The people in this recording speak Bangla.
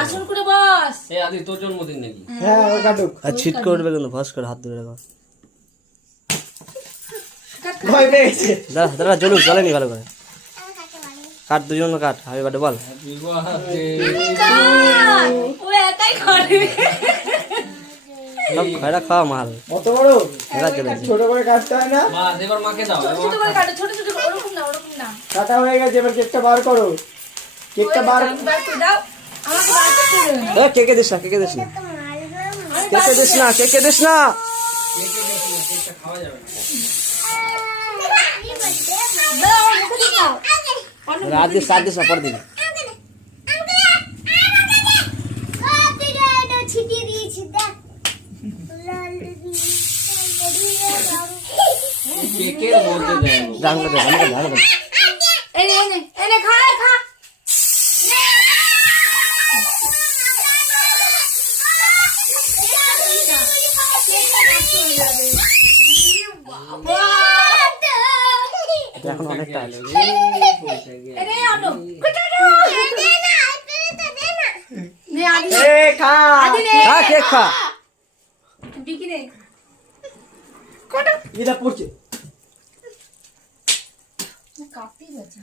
আসল করে বস। এই আদি তোর জন্মদিন নাকি? হ্যাঁ ও কাটুক। আর ছিট করবে কেন? ফস করে হাত ধরে রাখো। ভয় পেয়েছে। দাঁড়া দাঁড়া, জ্বলুক, জ্বলেনি ভালো করে। কাট, দুজন কাট, হ্যাপি বার্থডে বল। ও একাই খাবে। সব খাইরা খাওয়া মাল। কত বড়? এরা চলে গেছে। ছোট করে কাটতে হয় না? মা এবার মাকে দাও। ছোট ছোট করে কাটো, ছোট ছোট করে, ওরকম না, ওরকম না। কাটা হয়ে গেছে, এবার কেকটা বার করো। কেকটা বার বার করে দাও। আমাকে বার করতে দেবে। এ কেকে দিস না, কেকে দিস না, কেকে দিস না, কেকে দিস না। কেকটা খাওয়া যাবে না। দাও, আমার মুখে দাও। রাত দিস, রাত দিস না, পর দিন। কেকের মধ্যে দেয়। দান করে দে, আমাকে দান করে। এনে এনে এনে খা খা। এখন অনেকটা আছে। এনে আনো। নে আদি। এ খা। আদি নে। খা, কেক খা। বিকি নে। এটা পড়ছে। কাটতেই যাচ্ছে।